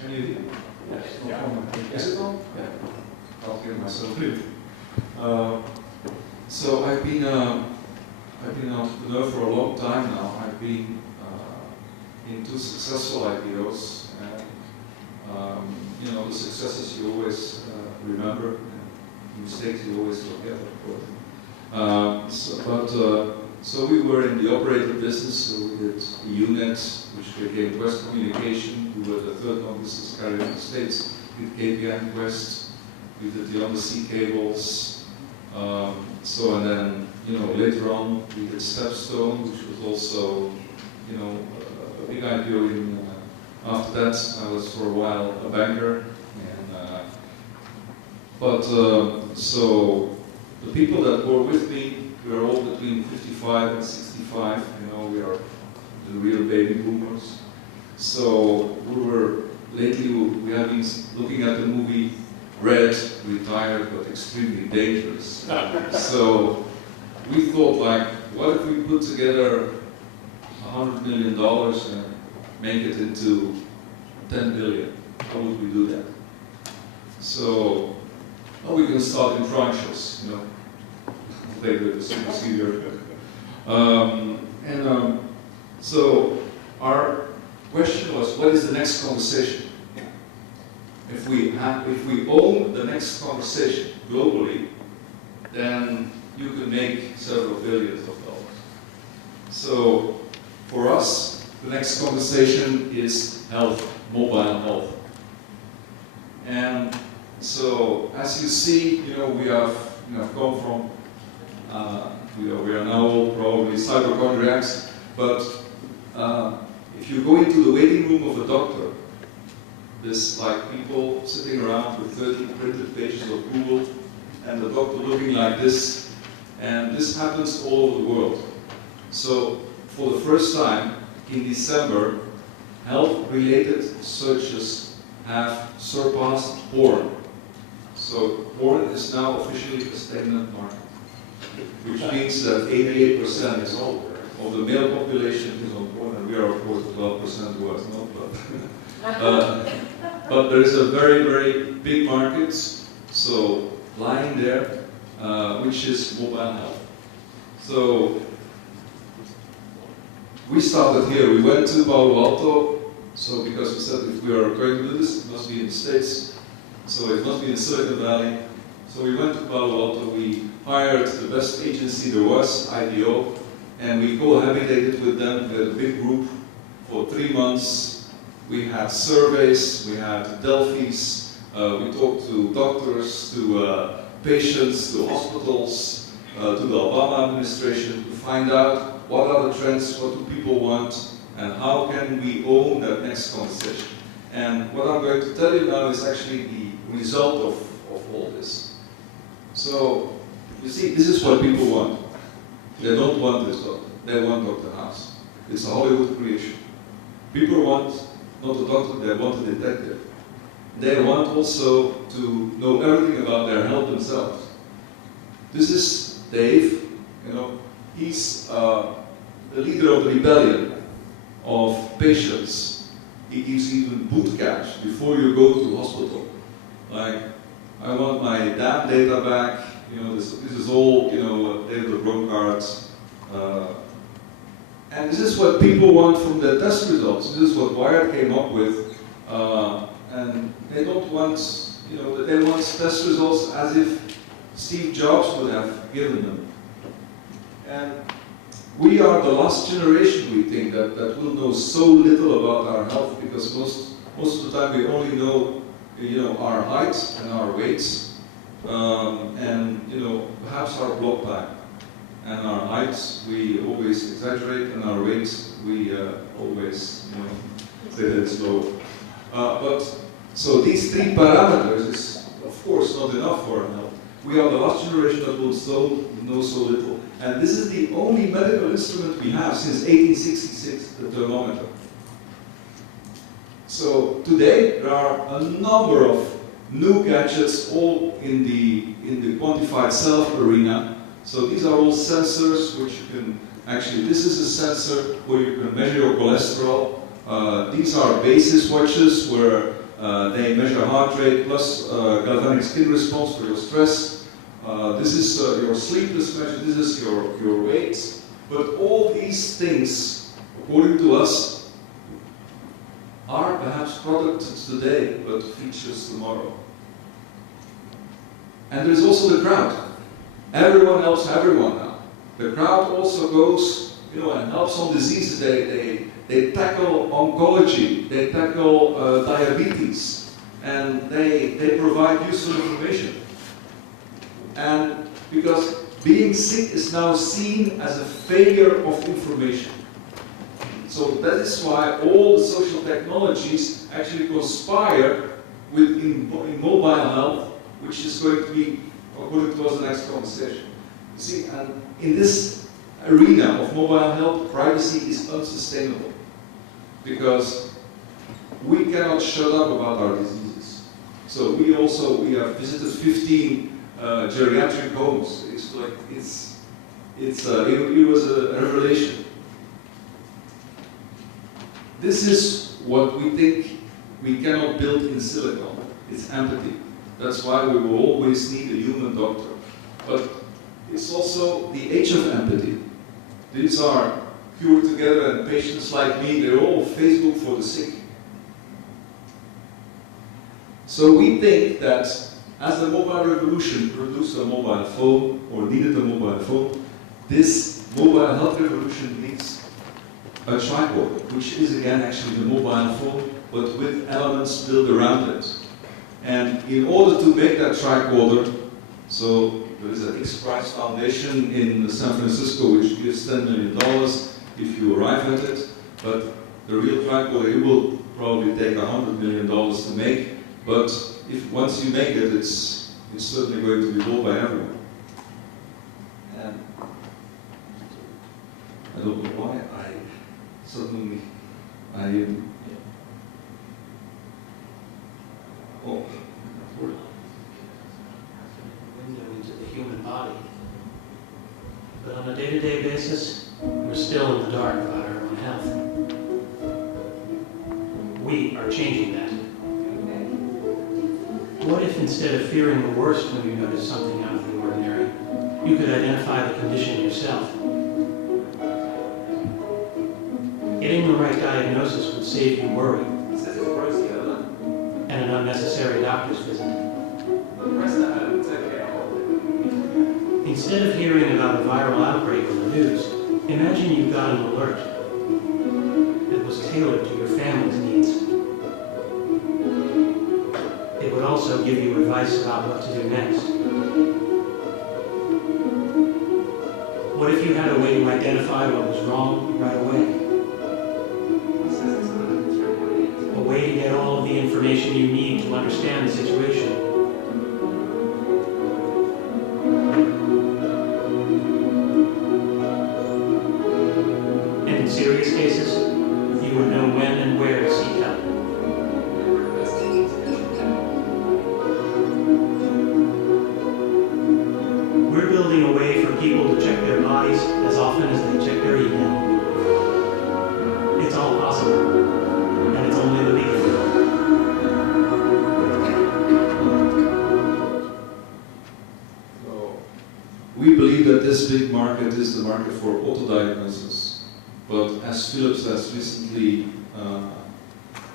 Can you hear? Yes. No problem. Is it on? Yeah. I'll hear myself. So I've been an entrepreneur for a long time now. I've been in 2 successful IPOs, and you know, the successes you always remember, and mistakes you always forget, of course. So we were in the operator business, so we did Unit, which became Quest Communication. We were the 3rd long distance carrier in the States. We did KPN Quest, we did the undersea cables. And then, you know, later on we did Stepstone, which was also, you know, a big IPO. After that, I was for a while a banker, so the people that were with me, we are all between 55 and 65. You know, we are the real baby boomers. So lately we have been looking at the movie Red, Retired but Extremely Dangerous. So we thought, like, what if we put together $100 million and make it into 10 billion? How would we do that? So, well, we can start in tranches, you know, play with the supersedure. So our question was, what is the next conversation? If we own the next conversation globally, then you can make several billions of dollars. So for us, the next conversation is health, mobile health. And so as you see, you know, we have come from, we are now all probably hypochondriacs, but if you go into the waiting room of a doctor, there's like people sitting around with 30 printed pages of Google, and the doctor looking like this, and this happens all over the world. So for the first time in December, health-related searches have surpassed porn. So porn is now officially a stagnant market, which means that 88% of the male population is on porn, and we are of course 12% who are not. But there is a very, very big market, so lying there, which is mobile health. So we started here. We went to Palo Alto. So because we said if we are going to do this, it must be in the States. So it must be in Silicon Valley. So we went to Palo Alto. We hired the best agency there was, IDO, and we cohabitated with them. We had a big group for 3 months. We had surveys, we had Delphis, we talked to doctors, to patients, to hospitals, to the Obama administration to find out what are the trends, what do people want, and how can we own that next conversation. And what I'm going to tell you now is actually the result of all this. So, you see, this is what people want. They don't want this doctor, they want Dr. House. It's a Hollywood creation. People want not a doctor, they want a detective. They want also to know everything about their health themselves. This is Dave, you know, he's the leader of the rebellion of patients. He gives even boot camps before you go to hospital. Like, I want my damn data back, you know, this is all, you know, David LeBron cards. And this is what people want from the test results. This is what Wired came up with. And they don't want, you know, they want test results as if Steve Jobs would have given them. And we are the last generation, we think, that will know so little about our health, because most of the time we only know, you know, our height and our weights, and, you know, perhaps our blood type. And our heights, we always exaggerate, and our weights, we always, you know, say that it's low. So these 3 parameters is, of course, not enough for our health. We are the last generation that will know so little. And this is the only medical instrument we have since 1866, the thermometer. So today, there are a number of new gadgets, all in the quantified self arena. So these are all sensors which you can actually, this is a sensor where you can measure your cholesterol. These are basis watches where They measure heart rate plus galvanic skin response for your stress. This is your sleepless measure, this is your weight. But all these things, according to us, are perhaps products today, but features tomorrow. And there's also the crowd. Everyone helps everyone now. The crowd also goes, and helps on diseases. They tackle oncology, they tackle diabetes, and they provide useful information. And because being sick is now seen as a failure of information. So that is why all the social technologies actually conspire in mobile health, which is going to be, according to us, the next conversation. You see, and in this arena of mobile health, privacy is unsustainable because we cannot shut up about our diseases. So we have visited 15 geriatric homes. It was a revelation. This is what we think we cannot build in silicon. It's empathy. That's why we will always need a human doctor. But it's also the age of empathy. These are Cure Together and patients like me, they're all Facebook for the sick. So we think that as the mobile revolution produced a mobile phone, or needed a mobile phone, this mobile health revolution needs a tricorder, which is again actually the mobile phone, but with elements built around it. And in order to make that tricorder, so there is an X-Prize Foundation in San Francisco which gives $10 million if you arrive at it, but the real tricorder, it will probably take $100 million to make, but if once you make it, it's certainly going to be bought by everyone. And I don't know why window into the human body. But on a day-to-day basis, we're still in the dark about our own health. We are changing that. What if instead of fearing the worst when you notice something out of the ordinary, you could identify the condition yourself? Getting the right diagnosis would save you worry and an unnecessary doctor's visit. Instead of hearing about a viral outbreak on the news, imagine you got an alert that was tailored to your family's needs. It would also give you advice about what to do next. What if you had a way to identify what was wrong right away? A way to get all of the information you need to understand the situation. And in serious cases, you would know when and where to seek help. We're building a way for people to check their bodies as often as they check their email. It's all possible, and it's only the beginning. So, we believe that this big market is the market for auto-diagnosis, but as Philips has recently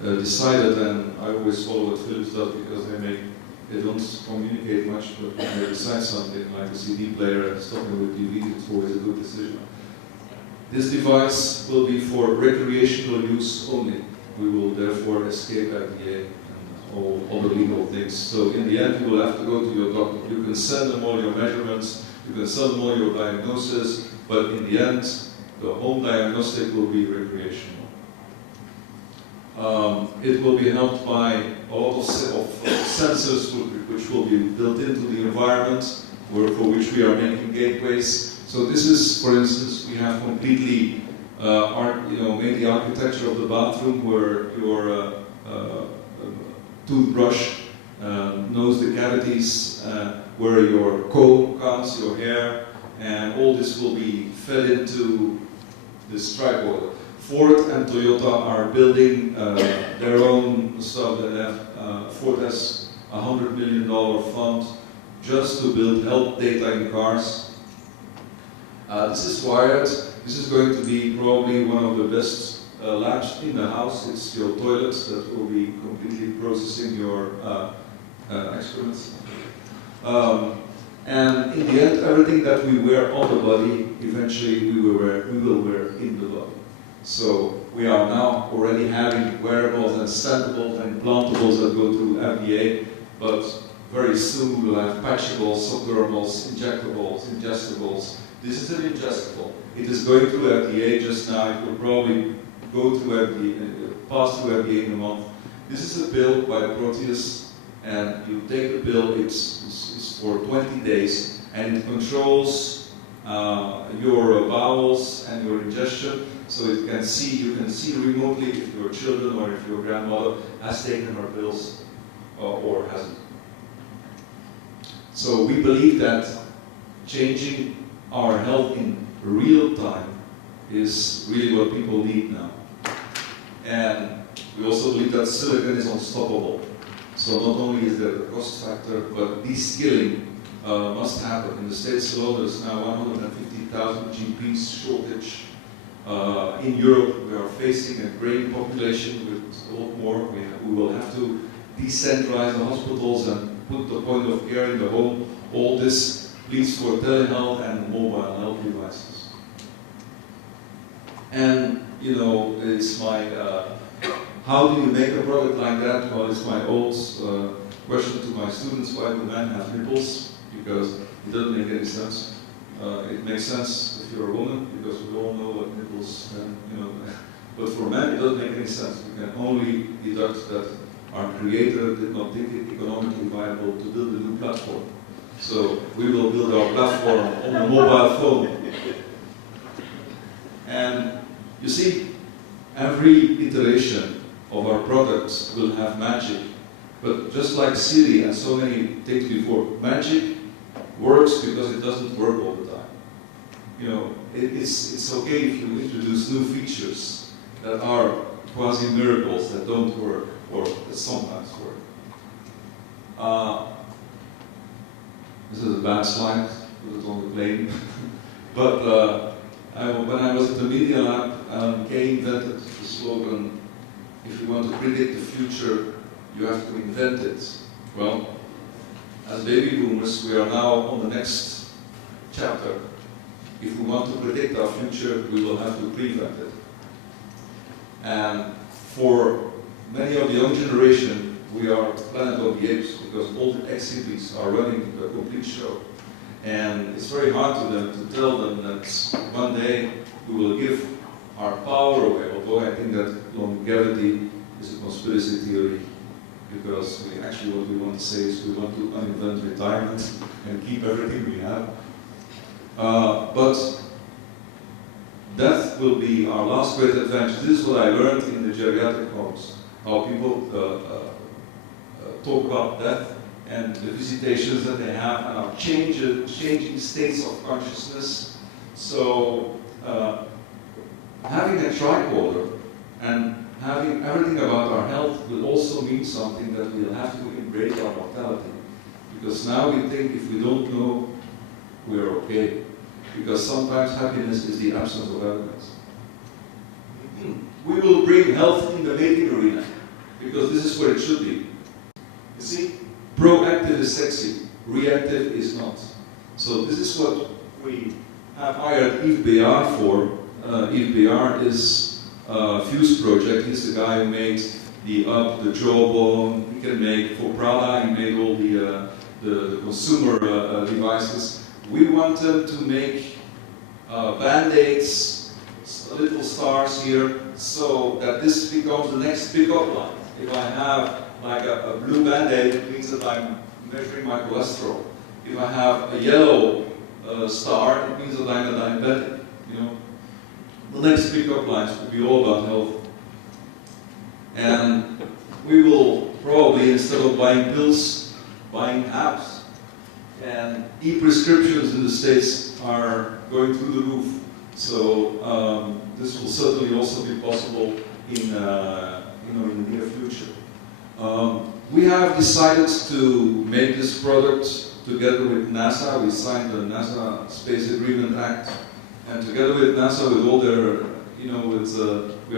decided, and I always follow what Philips does because they don't communicate much, but when they decide something like a CD player and stopping with DVD, it's always a good decision. This device will be for recreational use only. We will therefore escape FDA and all other legal things. So in the end, you will have to go to your doctor. You can send them all your measurements, you can send them all your diagnosis, but in the end, the home diagnostic will be recreational. It will be helped by a lot of sensors which will be built into the environment, for which we are making gateways. So this is, for instance, we have completely made the architecture of the bathroom where your toothbrush knows the cavities, where your comb counts your hair, and all this will be fed into this tricorder. Ford and Toyota are building their own stuff. That have, Ford has a $100 million fund just to build health data in cars. This is wired. This is going to be probably one of the best labs in the house. It's your toilets that will be completely processing your excrements. And in the end, everything that we wear on the body, eventually we will wear in the body. So we are now already having wearables and standables and implantables that go through FDA, but very soon we will have patchables, subdermals, injectables, ingestibles. This is an ingestible. It is going through FDA just now. It will probably go through FDA, pass through FDA in a month. This is a pill by Proteus, and you take the pill. It's for 20 days, and it controls your bowels and your ingestion. So you can see remotely if your children or if your grandmother has taken her pills or hasn't. So we believe that changing our health in real time is really what people need now. And we also believe that silicon is unstoppable. So not only is there a cost factor, but de-skilling must happen. In the States alone, there's now 150,000 GPs shortage. In Europe, we are facing a growing population with a lot more. We will have to decentralize the hospitals and put the point of care in the home. All this leads for telehealth and mobile health devices. And, you know, it's my, how do you make a product like that? Well, it's my old question to my students, why do men have nipples? Because it doesn't make any sense. It makes sense if you're a woman, because we all know what nipples can, you know. But for men, it doesn't make any sense. We can only deduct that our creator did not think it economically viable to build a new platform. So we will build our platform on the mobile phone. And you see, every iteration of our products will have magic. But just like Siri and so many things before, magic works because it doesn't work all the time. You know, it's okay if you introduce new features that are quasi-miracles that don't work, or that sometimes work. This is a bad slide, put it on the plane. But when I was at the Media Lab, Kay invented the slogan, if you want to predict the future, you have to invent it. Well, as baby boomers, we are now on the next chapter. If we want to predict our future, we will have to prevent it. And for many of the young generation, we are Planet of the Apes because all the exhibits are running a complete show. And it's very hard to them to tell them that one day we will give our power away, although I think that longevity is a conspiracy theory, because what we want to say is we want to uninvent retirement and keep everything we have. But death will be our last great adventure. This is what I learned in the geriatric homes, how people talk about death and the visitations that they have and our changing states of consciousness. So having a tricorder and having everything about our health will also mean something that we'll have to embrace our mortality. Because now we think if we don't know, we're okay. Because sometimes happiness is the absence of evidence. We will bring health in the mating arena, because this is where it should be. You see, proactive is sexy, reactive is not. So this is what we have hired Yves Béard for. Yves Béard is Fuse Project. He's the guy who made the jawbone. He can make, for Prada, he made all the consumer devices. We want them to make band-aids, little stars here, so that this becomes the next pickup line. If I have like a blue band-aid, it means that I'm measuring my cholesterol. If I have a yellow star, it means that I'm a diabetic. You know, the next pickup lines will be all about health. And we will probably, instead of buying pills, buying apps. And e-prescriptions in the States are going through the roof. So this will certainly also be possible in in the near future. We have decided to make this product together with NASA. We signed the NASA Space Agreement Act, and together with NASA, with all their, we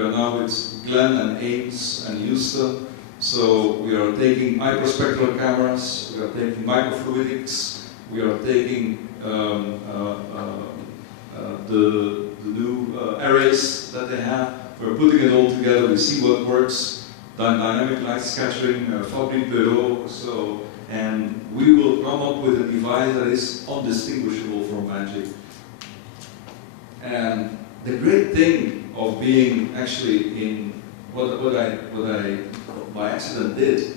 are now with Glenn and Ames and Houston. So we are taking microspectral cameras, we are taking microfluidics, we are taking the new arrays that they have. We're putting it all together. We see what works. Dynamic light scattering, Fabrique Bureau. So, and we will come up with a device that is undistinguishable from magic. And the great thing of being actually in what I by accident did,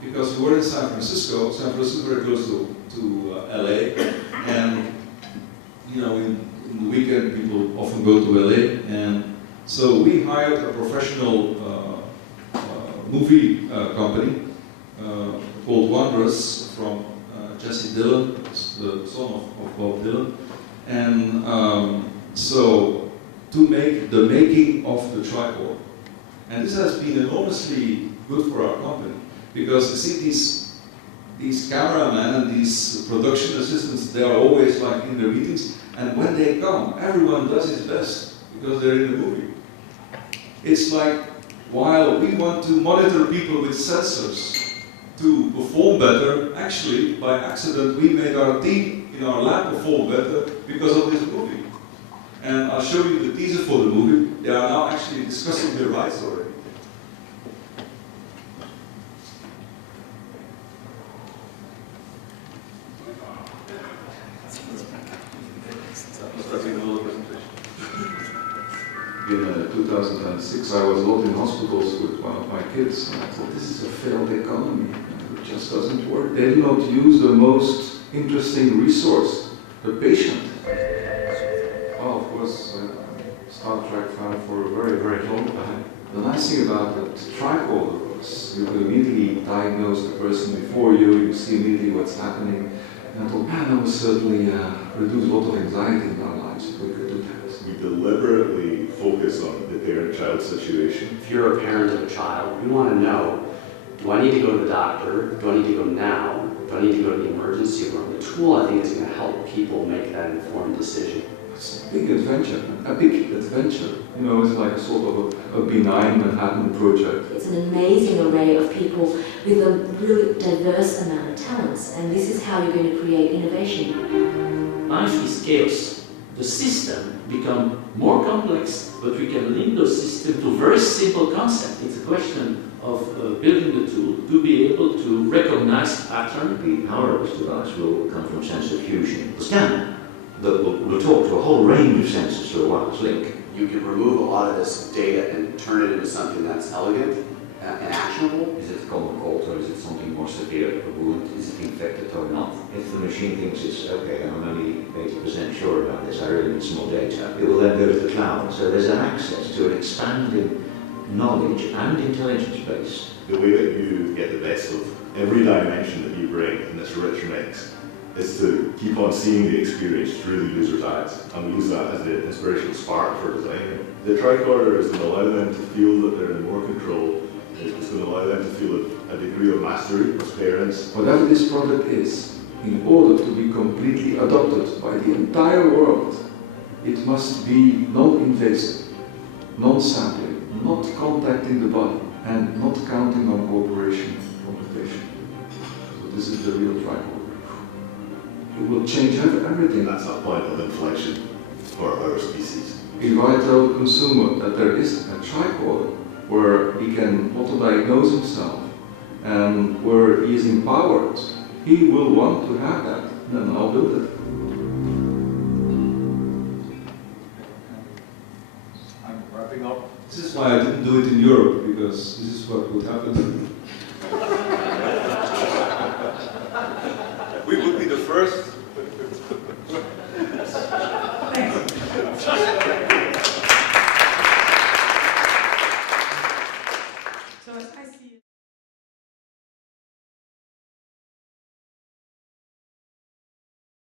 because we were in San Francisco is very close to LA, and in the weekend people often go to LA, and so we hired a professional movie company called Wondrous from Jesse Dillon, the son of Bob Dylan, and so to make the making of the tricorder. And this has been enormously good for our company, because you see these cameramen and these production assistants, they are always like in the meetings, and when they come, everyone does his best because they're in the movie. It's like, while we want to monitor people with sensors to perform better, actually, by accident, we made our team in our lab perform better because of this movie. And I'll show you the teaser for the movie. They are now actually discussing the rights already. In 2006, I was a lot in hospitals with one of my kids, and I thought, this is a failed economy. It just doesn't work. They do not use the most interesting resource, the patient. Well, of course, I'm a Star Trek fan for a very, very long time. The nice thing about the tricorder was you could immediately diagnose the person before you see immediately what's happening. And I thought, man, that would certainly reduce a lot of anxiety in our lives if we could do that. We deliberately focus on the parent-child situation. If you're a parent of a child, you want to know, do I need to go to the doctor? Do I need to go now? Do I need to go to the emergency room? The tool, I think, is going to help people make that informed decision. It's a big adventure, a big adventure. It's like a sort of a benign Manhattan project. It's an amazing array of people with a really diverse amount of talents, and this is how you're going to create innovation. Life is chaos. The system become more complex, but we can link those systems to very simple concepts. It's a question of building the tool to be able to recognize pattern. The power of this device will come from sensor fusion. The scanner that will talk to a whole range of sensors through a wireless link. You can remove a lot of this data and turn it into something that's elegant and actionable. Is it a common cold or is it something more severe, a wound? Is it infected or not? If the machine thinks it's okay, I'm only 80% sure about this, I really need some more data, it will then go to the cloud. So there's an access to an expanding knowledge and intelligence base. The way that you get the best of every dimension that you bring in this rich mix is to keep on seeing the experience through the user's eyes. And we use that as the inspirational spark for designing. The tricorder is going to allow them to feel that they're in more control. It's going to allow them to feel a degree of mastery as parents. Whatever this product is, in order to be completely adopted by the entire world, it must be non-invasive, non-sampling, not contacting the body, and not counting on cooperation from the patient. So this is the real tricorder. It will change everything. That's a point of inflection for our species. If I tell the consumer that there is a tricorder where he can auto-diagnose himself and where he is empowered, he will want to have that, and I'll build it. I'm wrapping up. This is why I didn't do it in Europe, because this is what would happen.